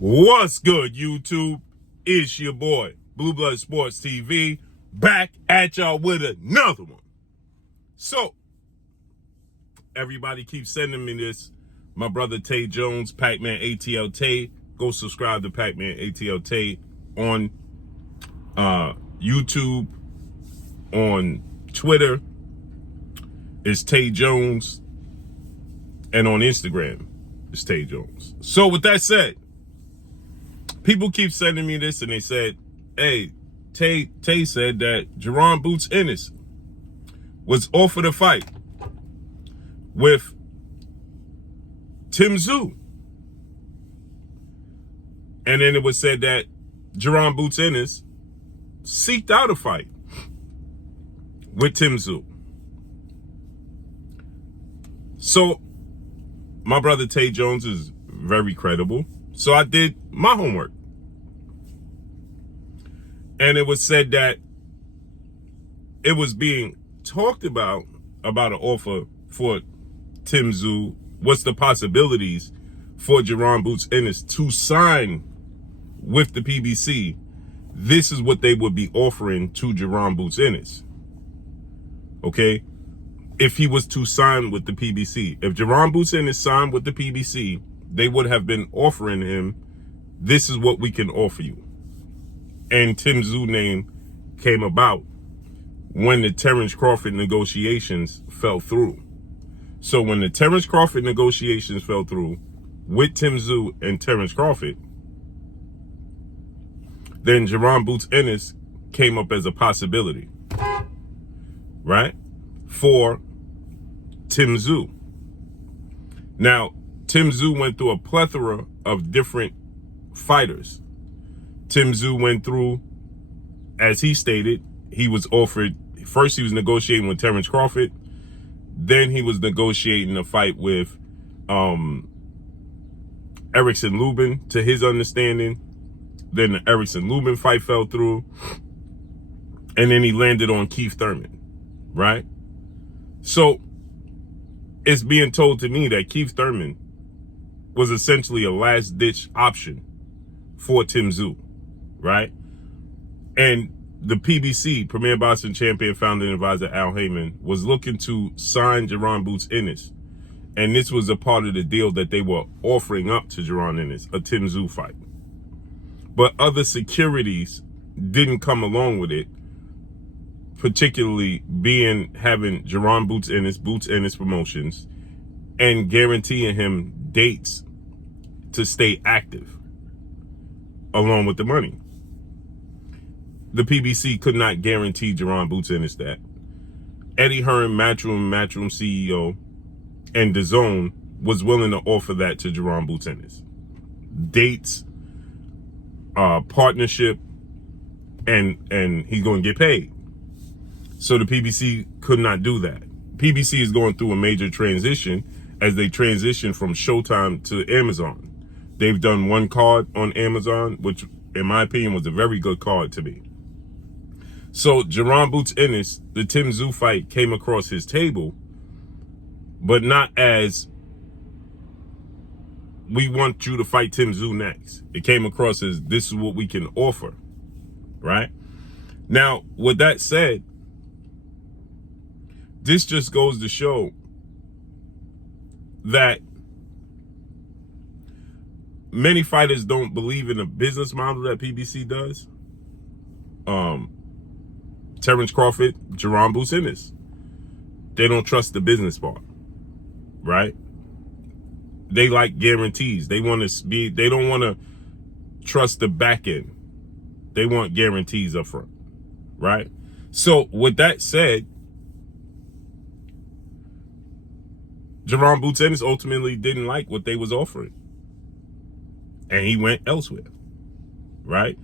What's good, YouTube? It's your boy, Blue Blood Sports TV, back at y'all with another one. So, everybody keeps sending me this. My brother Tay Jones, Pac-Man ATL Tay. Go subscribe to Pac-Man ATL Tay on YouTube, on Twitter. It's Tay Jones. And on Instagram, it's Tay Jones. So, with that said, people keep sending me this, and they said, hey, Tay said that Jaron Boots Ennis was offered a fight with Tsyzu. And then it was said that Jaron Boots Ennis seeked out a fight with Tsyzu. So, my brother Tay Jones is very credible. So I did my homework. And it was said that it was being talked about an offer for Tsyzu. What's the possibilities for Jaron Boots Ennis to sign with the PBC? This is what they would be offering to Jaron Boots Ennis. Okay? If he was to sign with the PBC. If Jaron Boots Ennis signed with the PBC, they would have been offering him, this is what we can offer you. And Tsyzu name came about when the Terrence Crawford negotiations fell through. So when the Terrence Crawford negotiations fell through with Tsyzu and Terrence Crawford, then Jaron Boots Ennis came up as a possibility, right, for Tsyzu. Now, Tsyzu went through a plethora of different fighters. Tsyzu went through, as he stated, he was offered, first he was negotiating with Terrence Crawford, then he was negotiating a fight with Erickson Lubin, to his understanding. Then the Erickson Lubin fight fell through, and then he landed on Keith Thurman, right? So, it's being told to me that Keith Thurman was essentially a last-ditch option for Tsyzu, right? And the PBC, Premier Boxing Champion, founder and advisor Al Heyman, was looking to sign Jaron Boots Ennis. And this was a part of the deal that they were offering up to Jaron Ennis, a Tsyzu fight. But other securities didn't come along with it, particularly having Jaron Boots Ennis Promotions, and guaranteeing him dates to stay active along with the money. The PBC could not guarantee Jaron Boots Ennis that. Eddie Hearn, Matchroom CEO, and DAZN was willing to offer that to Jaron Boots Ennis. Dates, partnership, and he's going to get paid. So the PBC could not do that. PBC is going through a major transition as they transition from Showtime to Amazon. They've done one card on Amazon, which in my opinion was a very good card to me. So Jaron Boots Ennis, the Tsyzu fight came across his table, but not as, we want you to fight Tsyzu next. It came across as, this is what we can offer, right? Now, with that said, this just goes to show that many fighters don't believe in the business model that PBC does. Terrence Crawford, Jaron Boots Ennis, they don't trust the business part, right? They like guarantees. They want to be. They don't want to trust the back end. They want guarantees up front, right? So with that said, Jaron Boots Ennis ultimately didn't like what they was offering, and he went elsewhere, right?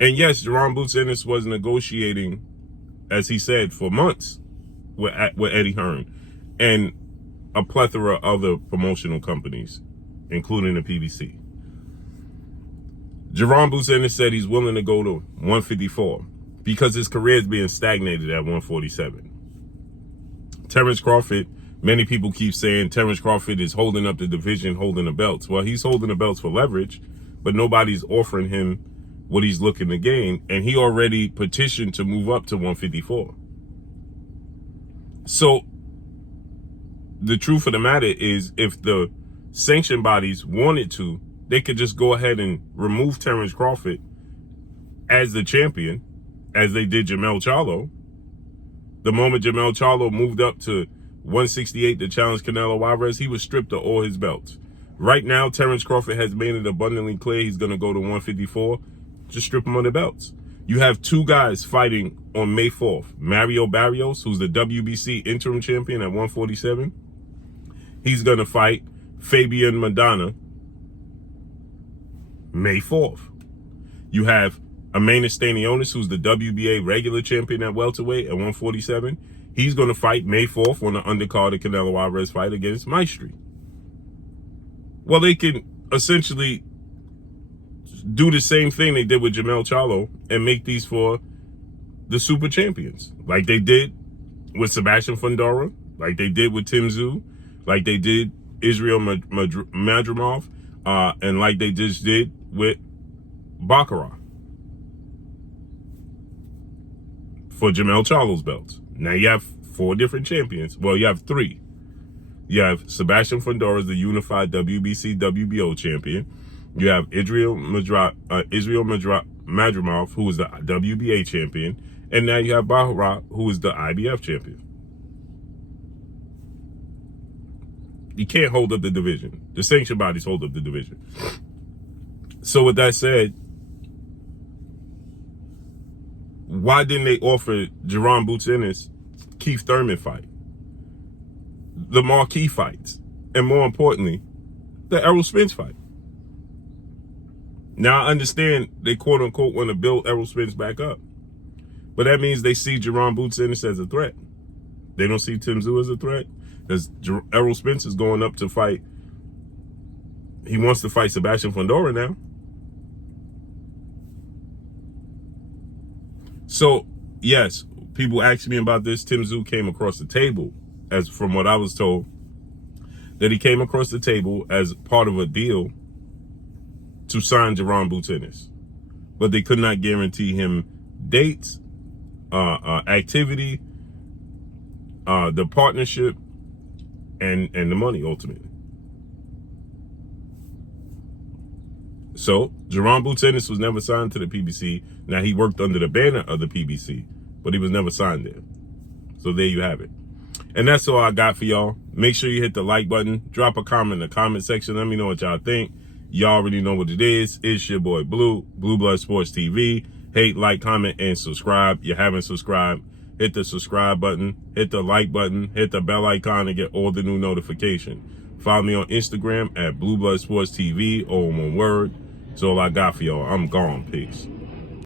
And yes, Jaron Boots Ennis was negotiating, as he said, for months with Eddie Hearn and a plethora of other promotional companies, including the PBC. Jaron Boots Ennis said he's willing to go to 154 because his career is being stagnated at 147. Terrence Crawford, many people keep saying Terrence Crawford is holding up the division, holding the belts. Well, he's holding the belts for leverage but nobody's offering him what he's looking to gain, and he already petitioned to move up to 154. So the truth of the matter is, if the sanction bodies wanted to, they could just go ahead and remove Terrence Crawford as the champion, as they did Jermell Charlo. The moment Jermell Charlo moved up to 168 to challenge Canelo Alvarez, he was stripped of all his belts. Right now, Terrence Crawford has made it abundantly clear he's going to go to 154. Just strip him of the belts. You have two guys fighting on May 4th. Mario Barrios, who's the WBC interim champion at 147. He's going to fight Fabian Madonna May 4th. You have Amanda Stanionis, who's the WBA regular champion at welterweight at 147. He's going to fight May 4th on the undercard of Canelo Alvarez fight against Maestri. Well, they can essentially do the same thing they did with Jermell Charlo and make these for the super champions, like they did with Sebastian Fundora, like they did with Tsyzu, like they did Israel Madrimov, and like they just did with Baccarat for Jermell Charlo's belts. Now you have 4 different champions. Well, you have 3. You have Sebastian Fundora as the unified WBC WBO champion. You have Israel Madrimov, who is the WBA champion. And now you have Baccarat, who is the IBF champion. You can't hold up the division. The sanction bodies hold up the division. So with that said, why didn't they offer Jaron Ennis Keith Thurman fight? The marquee fights. And more importantly, the Errol Spence fight. Now, I understand they quote-unquote want to build Errol Spence back up. But that means they see Jaron Ennis as a threat. They don't see Tsyzu as a threat. Because Errol Spence is going up to fight. He wants to fight Sebastian Fundora now. So, yes, people ask me about this. Tsyzu came across the table, as from what I was told, that he came across the table as part of a deal to sign Jaron Ennis. But they could not guarantee him dates, activity, the partnership, and the money ultimately. So Jaron Ennis was never signed to the PBC. Now he worked under the banner of the PBC, but he was never signed there. So there you have it. And that's all I got for y'all. Make sure you hit the like button. Drop a comment in the comment section. Let me know what y'all think. Y'all already know what it is. It's your boy Blue, Blue Blood Sports TV. Hate, like, comment, and subscribe. You haven't subscribed, hit the subscribe button, hit the like button, hit the bell icon to get all the new notifications. Follow me on Instagram at Blue Blood Sports TV, all in one word. That's all I got for y'all. I'm gone. Peace.